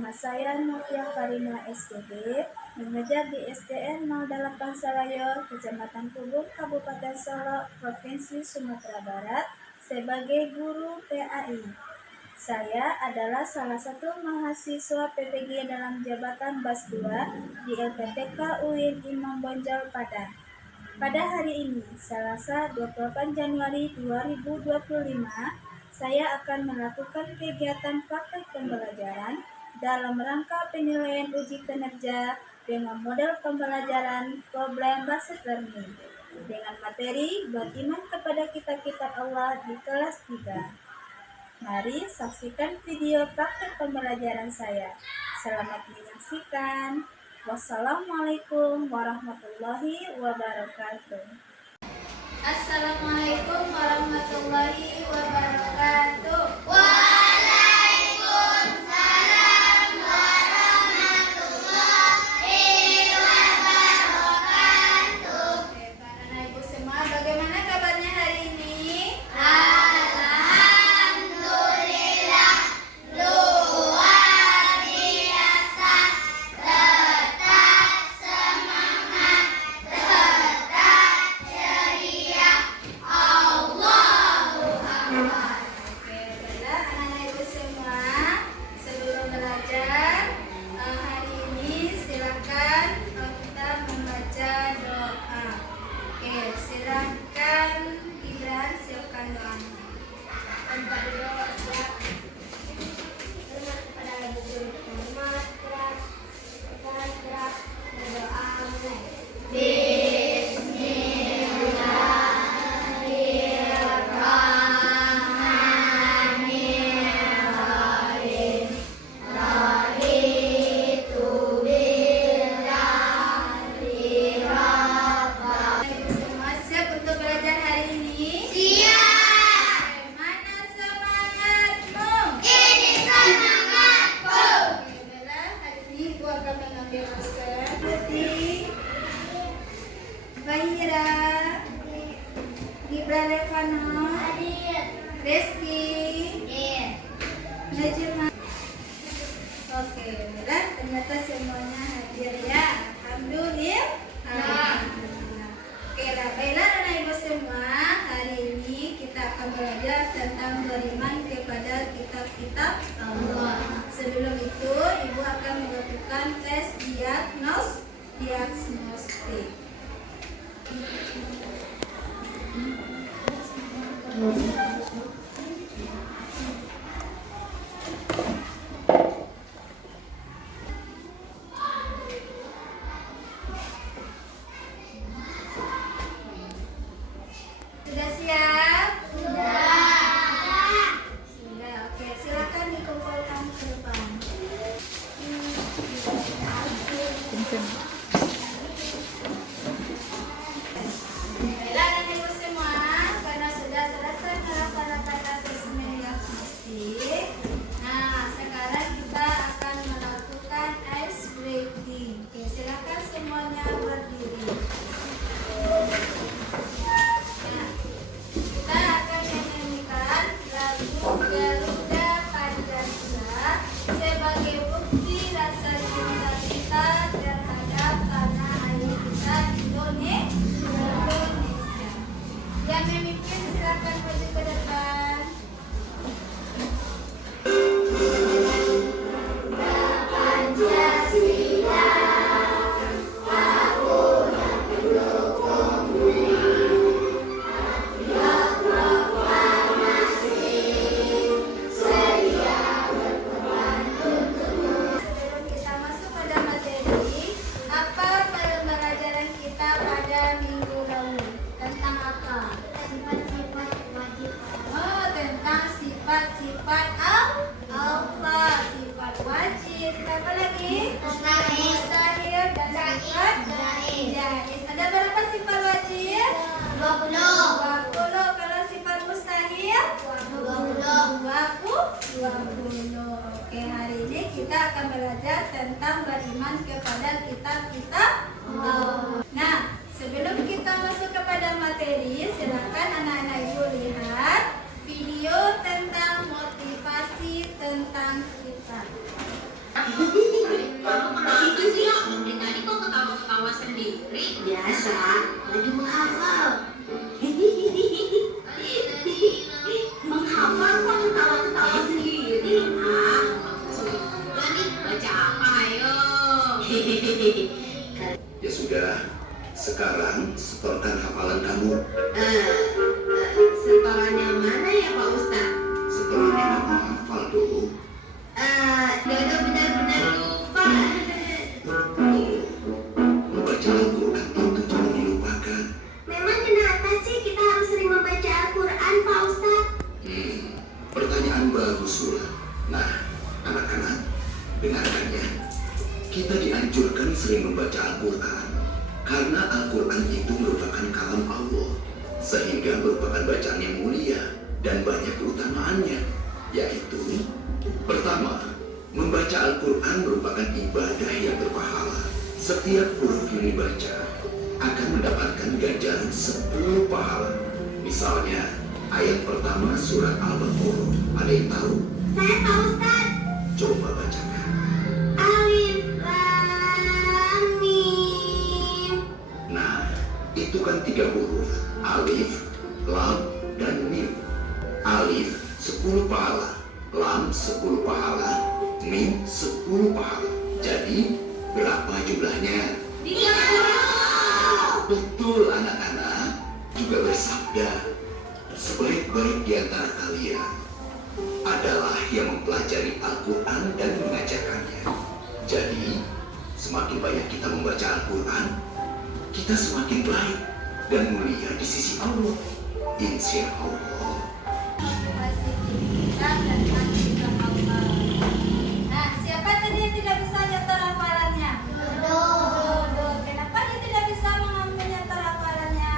Nama saya Novia Farina SPB, mengajar di SDN 08 Salayor, Kecamatan Kubuk, Kabupaten Solok, Provinsi Sumatera Barat, sebagai guru PAI. Saya adalah salah satu mahasiswa PPG dalam jabatan BAS 2 di LPTK UIN Imam Bonjol Padang. Pada hari ini, Selasa 28 Januari 2025, saya akan melakukan kegiatan praktek pembelajaran dalam rangka penilaian uji kinerja dengan model pembelajaran problem-based learning dengan materi beriman kepada kitab-kitab Allah di kelas 3. Mari saksikan video praktek pembelajaran saya. Selamat menyaksikan. Wassalamualaikum warahmatullahi wabarakatuh. Assalamualaikum warahmatullahi wabarakatuh. Waalaikumsalam warahmatullahi wabarakatuh. Oke, para anak ibu semua, bagaimana kabarnya hari ini? Alhamdulillah, luar biasa. Tetap semangat, tetap ceria. Allahu Akbar. Oke, baiklah anak-anak ibu semua, sebelum belajar hari ini silakan kita membaca doa. Oke, silakan Gibran, siapkan doa. Tanpa berdoa siap. Hormat kepada ibu guru, hormat gerak, berdoa mulai. Bismillahirrahmanirrahim. Raditu billahi rabba. Ibu semua siap untuk belajar hari ini? Siap. Mana semangatmu? Ini semangatku. Oke, baiklah hari ini ibu akan mengambil pesan Putih, Bahira, Gibran Levano, Reski, Najma. Oke, baiklah ternyata semuanya hadir ya. Alhamdulillah. Oke, baiklah anak ibu semua, hari ini kita akan belajar tentang beriman kepada kitab-kitab Allah. Sebelum itu, ibu akan melakukan tes diagnostik. Sudah siap? Sudah. Oke, silakan dikumpulkan ke depan. Baiklah anak ibu semua, karena sudah selesai melaksanakan asesmen diagnostik, nah sekarang kita akan melakukan ice breaking. Oke, silakan semuanya berdiri. Nah, kita akan menyanyikan lagu Garuda Pancasila sebagai bukti rasa cinta kita terhadap tanah air kita Indonesia. Yang memimpin silakan maju ke depan. Pancasila, aku yang mendukung proklamasi, sedia berkorban untukmu. Sebelum kita masuk pada materi, apa pembelajaran kita pada minggu lalu? Tentang apa? Sifat-sifat wajib. Oh, tentang sifat-sifat Allah, sifat wajib. Apa lagi? Mustahil. Mustahil dan sifat jaiz. Ada berapa sifat wajib? 20. 20. Kalau sifat mustahil? 20. Oke, hari ini kita akan belajar tentang beriman kepada kitab-kitab Allah. Nah, sebelum kita masuk kepada materi, silakan anak-anak ibu lihat video tentang motivasi tentang kitab. Biasa, lagi menghafal. Menghafal kok ketawa-ketawa sendiri? Sudah nih, baca apa ayo? Ya sudah, sekarang setorkan hafalan kamu. Setorannya mana ya Pak Ustadz? Setoran yang kamu hafal dulu. Dodo benar-benar lupa. Tuh, membaca Al-Quran itu jangan dilupakan. Memang kenapa sih kita harus sering membaca Al-Quran Pak Ustadz? Pertanyaan bagus pula. Nah, anak-anak, dengarkan ya. Kita dianjurkan sering membaca Al-Quran karena Al-Quran itu merupakan kalam Allah, sehingga merupakan bacaan yang mulia dan banyak keutamaannya, yaitu pertama, membaca Al-Quran merupakan ibadah yang berpahala. Setiap huruf yang dibaca akan mendapatkan ganjaran 10 pahala. Misalnya, ayat pertama surat Al-Baqarah, ada yang tahu? Saya Pak Ustadz. Coba bacakan. Alif Lam Mim. Nah, itu kan 3 huruf. Alif, Lam, dan Mim. Alif 10 pahala, Lam 10 pahala, Mim 10 pahala. Jadi, berapa jumlahnya? 30. Betul anak-anak, juga bersabda, sebaik-baik di antara kalian adalah yang mempelajari Al-Quran dan mengajarkannya. Jadi, semakin banyak kita membaca Al-Quran, kita semakin baik dan mulia di sisi Allah. Insya Allah. Masih kita dan kita Allah. Nah, siapa tadi yang tidak bisa nyetor hafalannya? Dodo. Kenapa dia tidak bisa menyetor hafalannya?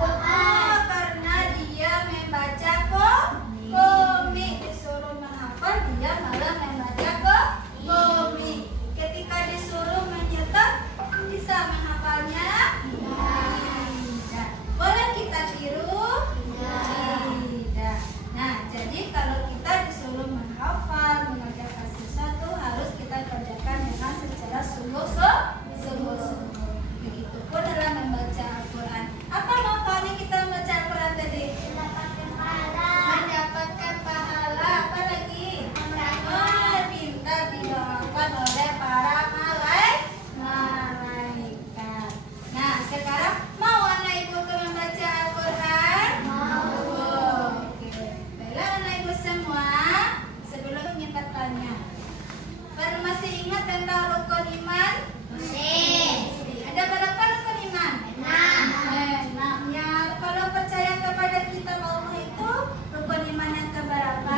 Oh, karena dia membaca komik. Disuruh menghafal, dia malah membaca komik. Ketika disuruh menyetor, bisa menghafalnya? Tidak. Boleh kita tiru? Tidak. Nah, jadi kalau kita disuruh menghafal, mengerjakan sesuatu, harus kita kerjakan dengan secara sungguh-sungguh. Begitupun dalam membaca Al-Quran. Apa manfaatnya kita membaca Al-Quran tadi? Mendapatkan pahala. Apa lagi? Minta didoakan oleh para malaikat. Nah, sekarang mau anak ibu ke membaca Al-Quran? Oke. Baiklah anak ibu semua, sebelum ingin bertanya, masih ingat tentang rukun iman? Ada berapa rukun iman? 6. Ya, kalau percaya kepada kitab Allah itu rukun iman yang keberapa?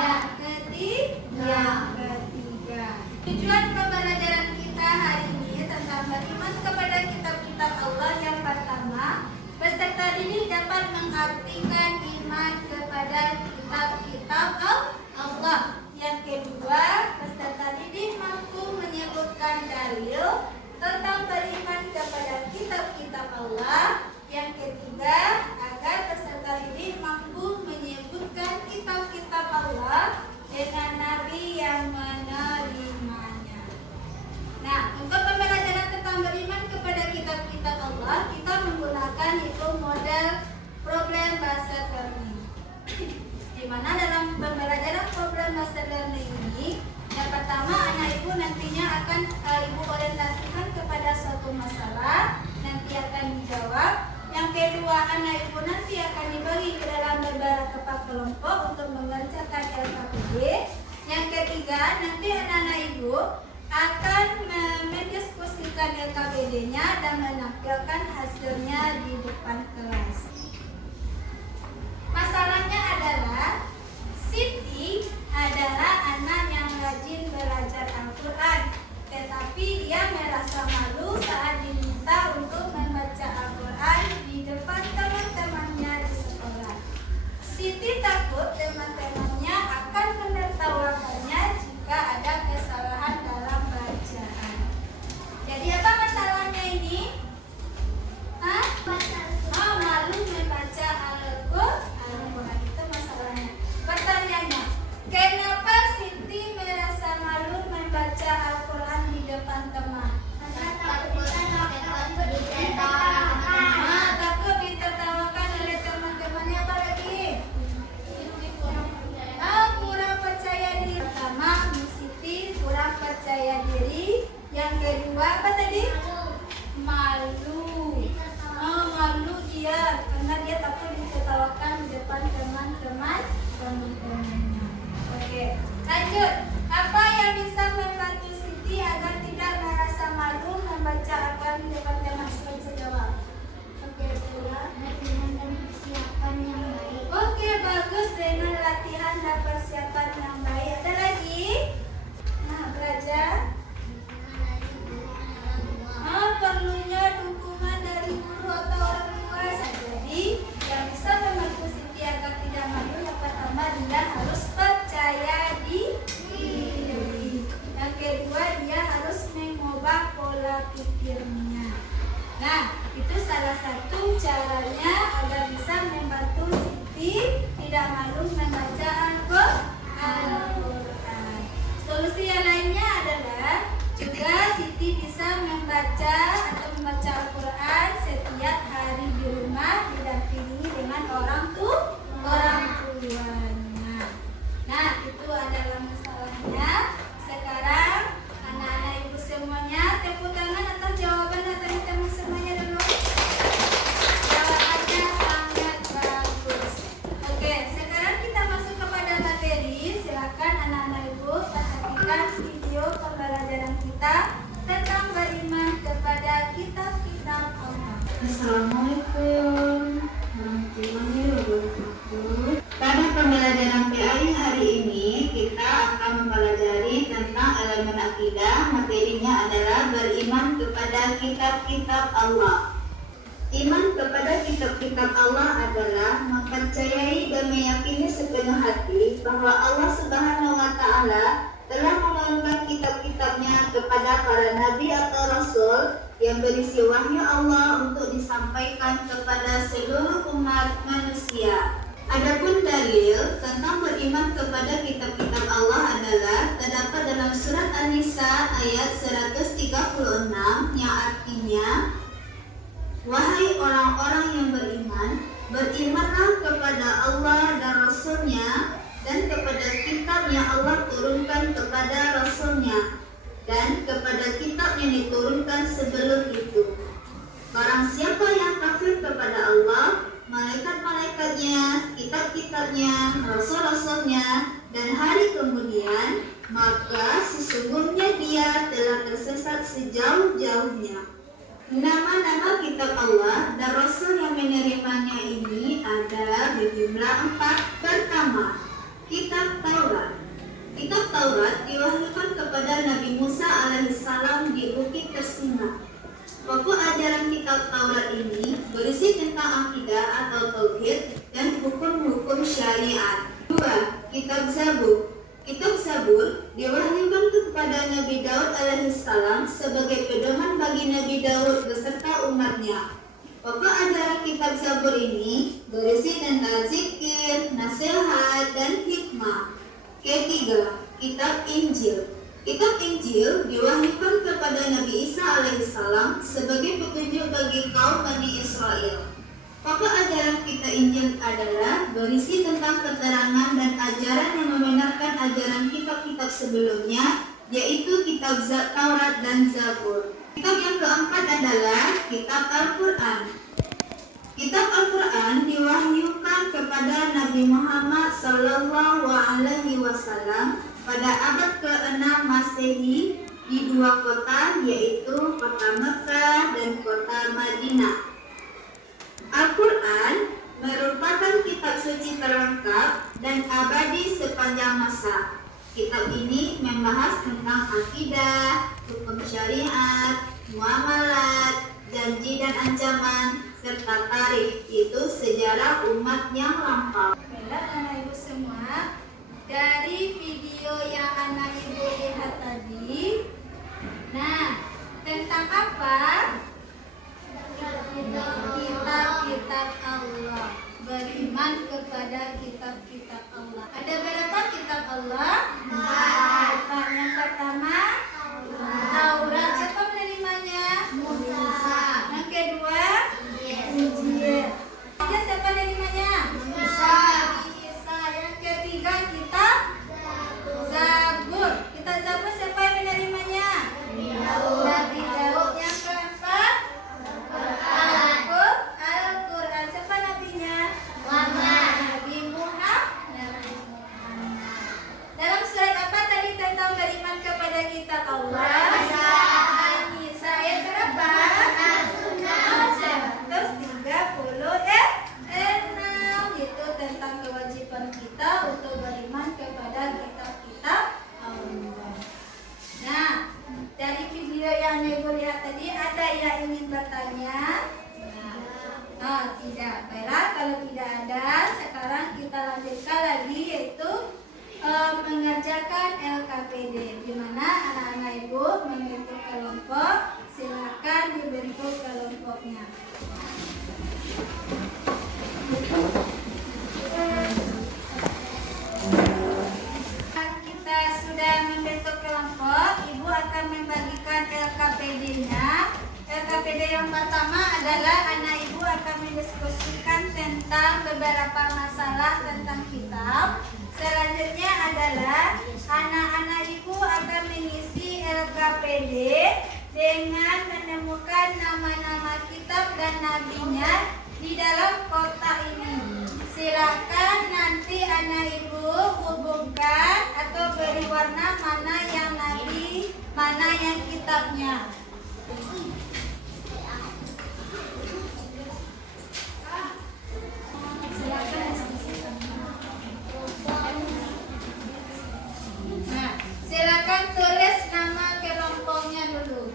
Yang ketiga. Tujuan pembelajaran kita hari ini tentang beriman kepada kitab-kitab Allah yang pertama, peserta didik dapat mengartikan iman kepada kitab-kitab Allah. Yang kedua, peserta didik mampu menyebutkan dalil tentang beriman kepada kitab-kitab Allah. Yang ketiga, agar peserta didik mampu menyebutkan kitab-kitab Allah dengan nabi yang menerimanya. Nah, untuk pembelajaran tentang beriman kepada kitab-kitab Allah, kita menggunakan itu model problem based learning. Di mana dalam pembelajaran problem based learning ini, yang pertama anak ibu nantinya akan ibu orientasikan kepada suatu masalah, nanti akan dijawab. Yang kedua, anak ibu nanti akan dibagi ke dalam beberapa kelompok untuk mengerjakan LKPD. Yang ketiga, nanti anak-anak ibu akan mendiskusikan LKPD-nya dan menampilkan hasilnya di depan kelas. Masalahnya adalah Siti adalah anak yang rajin belajar Al-Quran, tetapi dia merasa malu saat diminta untuk membaca Al-Quran di depan teman-temannya di sekolah. Siti takut teman-temannya akan menertawakannya jika ada kesalahan dalam bacaan. Jadi apa masalahnya ini? Malu membaca Al-Quran. Itu masalahnya. Pertanyaannya, kenapa Siti Yang kedua apa tadi? Malu. Oh, malu dia karena dia takut ditertawakan di depan teman-temannya. Oke, lanjut. Apa yang bisa membantu Siti agar tidak merasa malu membaca Al-Quran di depan teman sejawab? Oke, Bella. Latihan dan persiapan yang baik. Oke, bagus dengan latihan dan persiapan yang baik. Ada lagi? Nah, belajar. Perlunya dukungan dari guru atau orang tua. Jadi, yang bisa membantu Siti agar tidak malu yang pertama dia harus percaya diri. Yang kedua dia harus mengubah pola pikirnya. Nah, itu salah satu caranya agar bisa membantu Siti tidak malu membaca Al-Quran. Solusi yang lainnya adalah juga Siti bisa membaca Al-Quran setiap hari di rumah didampingi dengan orang tuanya. Nah, itu adalah masalahnya. Sekarang anak-anak ibu semuanya tepuk tangan atas jawaban dari teman semuanya dulu. Jawabannya sangat bagus. Oke, sekarang kita masuk kepada materi. Silakan anak-anak ibu perhatikan video pembelajaran kita tentang beriman kepada kitab-kitab Allah. Assalamualaikum warahmatullahi wabarakatuh. Pada pembelajaran PAI hari ini kita akan mempelajari tentang elemen akidah. Materinya adalah beriman kepada kitab-kitab Allah. Iman kepada kitab-kitab Allah adalah mempercayai dan meyakini sepenuh hati bahwa Allah Subhanahu wa Ta'ala telah menurunkan kitab-kitabnya kepada para nabi atau rasul yang berisi wahyu Allah untuk disampaikan kepada seluruh umat manusia. Adapun dalil tentang beriman kepada kitab-kitab Allah adalah terdapat dalam surat An-Nisa ayat 136 yang artinya, wahai orang-orang yang beriman, berimanlah kepada Allah dan Rasul-Nya dan kepada kitab yang Allah turunkan kepada Rasul-Nya dan kepada kitab yang diturunkan sebelum itu. Barang siapa yang kafir kepada Allah, malaikat-malaikatnya, kitab-kitabnya, rasul-rasulnya, dan hari kemudian, maka sesungguhnya dia telah tersesat sejauh-jauhnya. Nama-nama kitab Allah dan Rasul yang menerimanya ini ada berjumlah 4. Pertama, Kitab Taurat. Kitab Taurat diwahyukan kepada Nabi Musa alaihissalam di Bukit Tersinga. Pokok ajaran kitab Taurat ini berisi tentang akidah atau tauhid dan hukum-hukum syariat. 2. Kitab Zabur. Kitab Zabur diwahyukan kepada Nabi Daud alaihissalam sebagai pedoman bagi Nabi Daud beserta umatnya. Pokok ajaran kitab Zabur ini berisi tentang zikir, nasihat, dan hikmah. Ketiga, Kitab Injil. Kitab Injil diwahyukan kepada Nabi Isa alaihissalam sebagai petunjuk bagi kaum Bani Israel. Pokok ajaran kitab Injil adalah berisi tentang keterangan dan ajaran yang membenarkan ajaran kitab-kitab sebelumnya, yaitu kitab Taurat dan Zabur. Kitab yang keempat adalah Kitab Al-Quran. Kitab Al-Quran diwahyukan kepada Nabi Muhammad SAW pada abad ke-6 Masehi di 2 kota, yaitu kota Mekah dan kota Madinah. Al-Quran merupakan kitab suci terlengkap dan abadi sepanjang masa. Kitab ini membahas tentang akidah, hukum syariat, muamalat, janji dan ancaman, serta tarikh, itu sejarah umat yang lampau. Baiklah anak ibu semua, dari video yang anak ibu lihat tadi, nah tentang apa? Kitab-kitab Allah. Beriman kepada kitab-kitab Allah. Ada berapa kitab Allah? 4. Yang pertama Taurat. Siapa menerimanya? Musa. Yang kedua Injil. Siapa menerimanya? Musa. Yang ketiga kitab Zabur. Kita kelompok, silakan dibentuk kelompoknya. Kita sudah membentuk kelompok, Ibu akan membagikan LKPD-nya. LKPD yang pertama adalah anak Ibu akan mendiskusikan tentang beberapa masalah tentang kitab. Selanjutnya adalah anak-anak Ibu akan mengisi LKPD dengan menemukan nama-nama kitab dan nabinya di dalam kotak ini. Silakan nanti anak Ibu hubungkan atau beri warna mana yang nabi, mana yang kitabnya. Nah, silakan tulis nama kelompoknya dulu.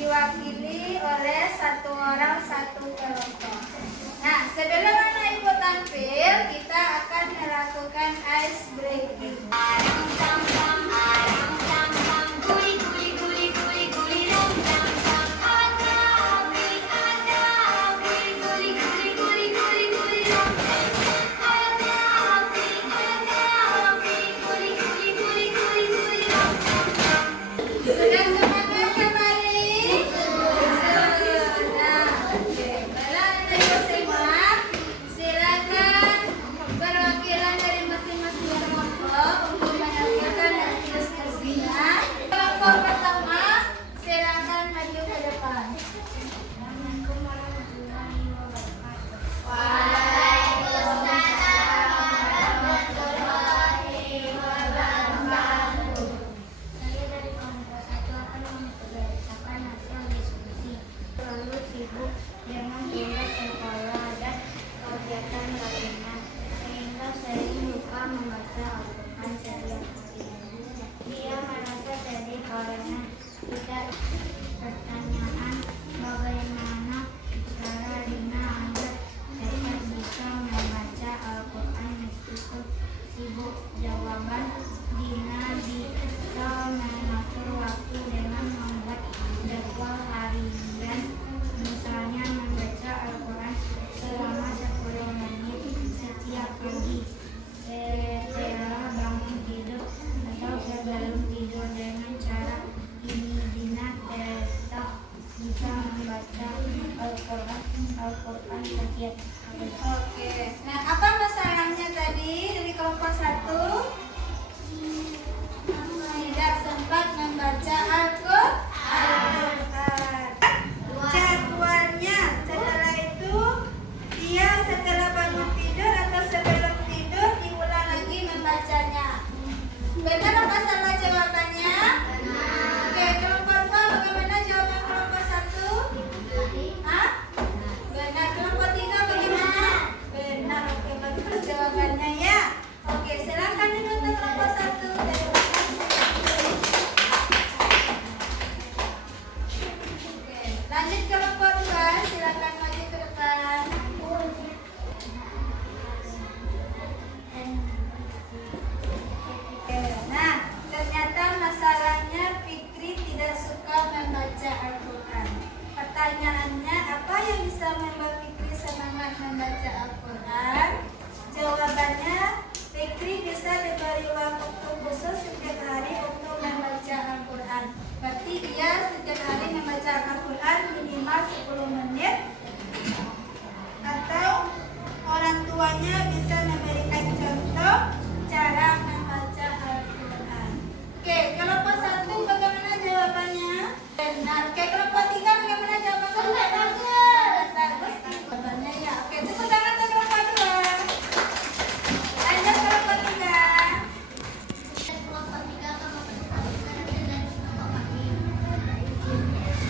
Diwakili oleh satu orang satu kelompok. Nah, sebelum anak Ibu tampil, kita akan melakukan ice breaking. Silakan perwakilan dari masing-masing kelompok untuk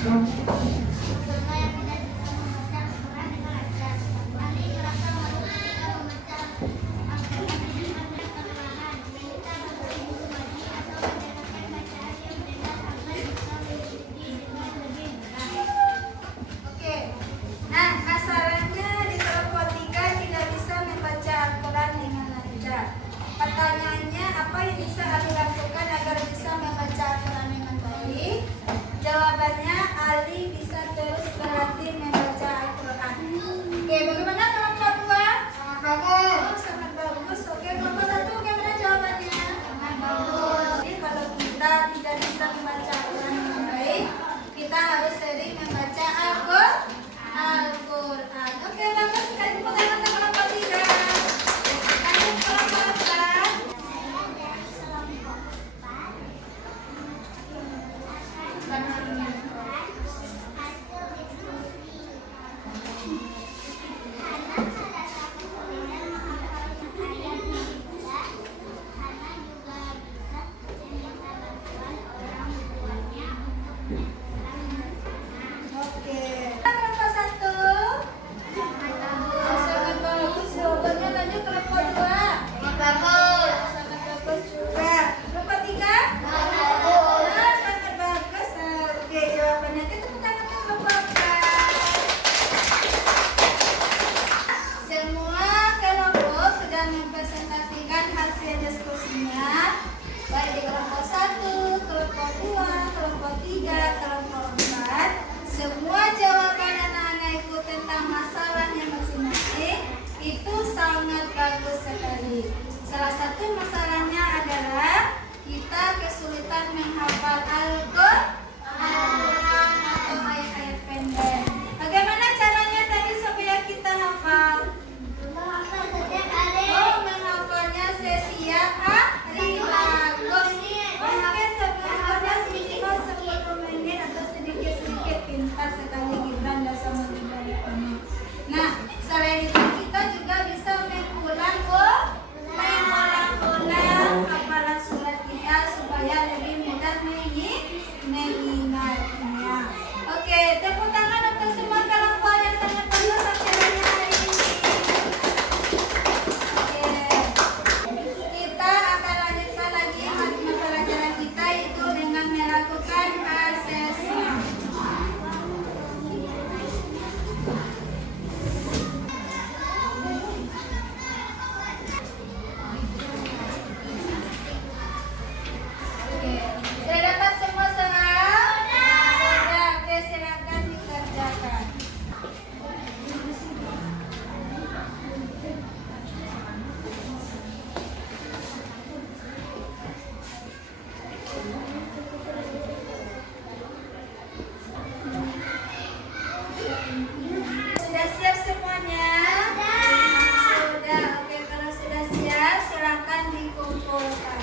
Karena yang tidak bisa membaca Al-Quran dengan lancar. Ali merasa malu ketika membaca Al-Quran dengan perlahan. Kita berburu lagi atau mendengarkan bacaan yang benar agar bisa mengikuti dengan lebih mudah. Oke. Nah, masalahnya di kelompok 3 tidak bisa membaca Al-Quran dengan lancar. Pertanyaannya, apa yang bisa Ali lakukan agar bisa membaca Al-Quran dengan baik? Jawabannya, Ali bisa terus berlatih membaca Al-Quran. Oke, bagaimana kelompok 2? Oh, sangat bagus. Oke, kelompok 1 bagaimana jawabannya? Sangat bagus. Jadi kalau kita tidak bisa membaca Al-Quran dengan baik, kita harus sering membaca Al-Quran. Oke, bagus sekali. Tepuk tangan untuk kelompok 3. Lanjut kelompok 4. Oke. Kelompok 1. Sangat bagus jawabannya. Lanjut kelompok 2. Sangat bagus juga. Kelompok 3. Nah, sangat bagus. Oke, jawabannya. Kita tepuk tangan untuk kelompok 4. Semua kelompok sudah mempresentasikan hasil diskusinya, baik di kelompok 1, kelompok 2, kelompok 3, kelompok 4. Semua jawaban anak-anak itu tentang masalahnya masing-masing itu sangat bagus sekali. Salah satu masalahnya adalah kita kesulitan menghafal Al-Quran atau ayat-ayat pendek. Bagaimana caranya tadi supaya kita hafal? Oh, menghafalnya setiap hari. Bagus. Oke, sebelumnya minimal 10 menit atau sedikit-sedikit. Pintar sekali Gibran dan sama dari kamu. Nah, selain itu kita juga bisa mengulang hafalan surat kita supaya lebih mudah mengingatnya. Oke, tepuk tangan untuk semua kelompok yang sangat bagus acaranya hari ini. Oke, kita akan lanjutkan lagi mata pelajaran kita itu dengan melakukan asesmen. Oke, sudah dapat semua soal? Sudah. Oke, silakan dikerjakan. Sudah siap semuanya? Sudah. Oke, kalau sudah siap, silakan dikumpulkan.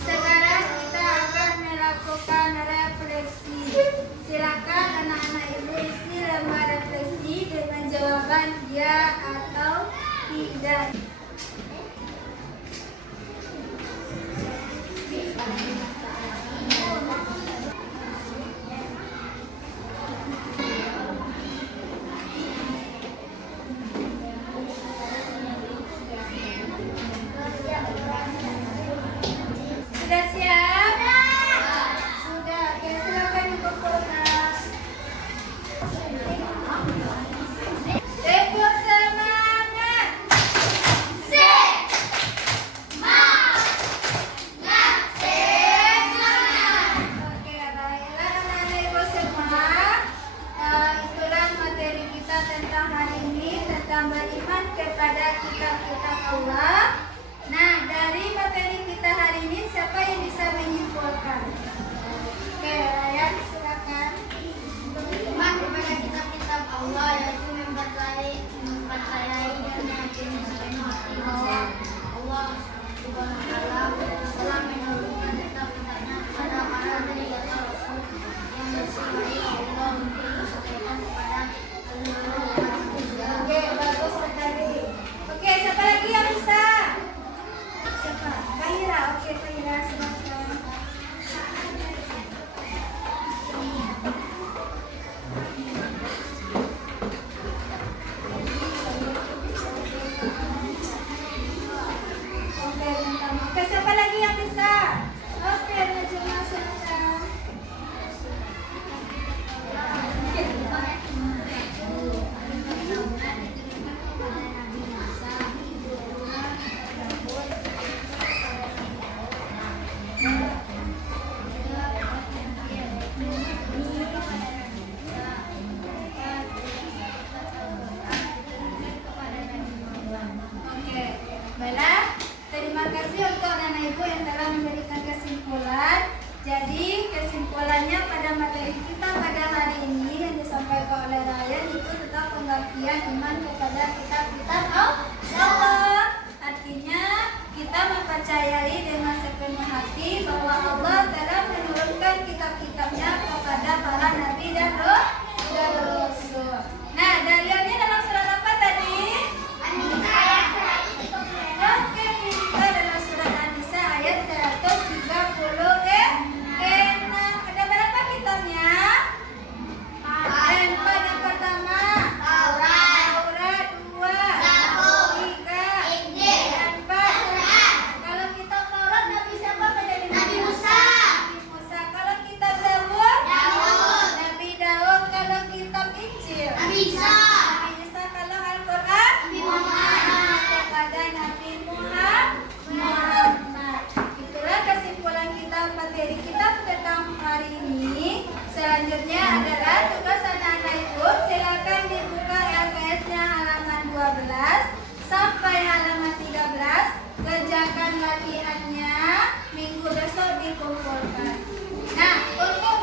Sekarang kita akan melakukan refleksi. Silakan anak-anak ibu isi lembar refleksi dengan jawaban ya atau tidak. Sudah siap? Sudah. Oke, silakan dikumpulkan. Tepuk semangat. Oke, baiklah anak-anak ibu semua. Itulah materi kita tentang hari ini, tentang beriman kepada kitab-kitab Allah. Nah, dari materi kita hari ini siapa yang bisa menyimpulkan? Oke, Ryan, silakan. Beriman kepada kitab-kitab Allah yaitu mempercayai dan meyakini sepenuh hati bahwa Allah Subhanahu wa Ta'ala telah menurunkan kitab-kitabnya kepada para nabi atau rasul yang bersifat Allah untuk disampaikan kepada seluruh umat manusia. Oke, bagus sekali. Oke, siapa lagi yang bisa? Siapa? Ira. Oke, Kak Ira, silakan. Oke, bentar. Oke, siapa lagi yang bisa? Oke, Najma, silakan. Oke, baiklah. Terima kasih untuk anak ibu yang telah memberikan kesimpulan. Jadi kesimpulannya pada materi kita pada hari ini yang disampaikan oleh Ryan itu tentang pengabdian iman kepada kitab-kitab Allah. Artinya kita mempercayai dengan sepenuh hati bahwa Allah telah menurunkan kitab-kitabnya kepada para nabi dan rasul. Nah, dalilnya dalam surat apa tadi? Oke, kita dalam surat An-Nisa ayat 136. Ada berapa kitabnya? Yang pertama Taurat, 2, 3, 4. Kalau kitab Taurat Nabi siapa menjadi Nabi Musa. Kalau kitab Zabur Nabi Daud. Kalau kitab Injil Nabi Isa. Kalau Al-Quran kepada Nabi Muhammad. Itulah kesimpulan kita materi kita tentang hari ini. Selanjutnya adalah tugas anak-anak ibu. Silakan dibuka LKS-nya halaman 12 sampai halaman 13. Kerjakan latihannya. Minggu besok dikumpulkan. Nah, untuk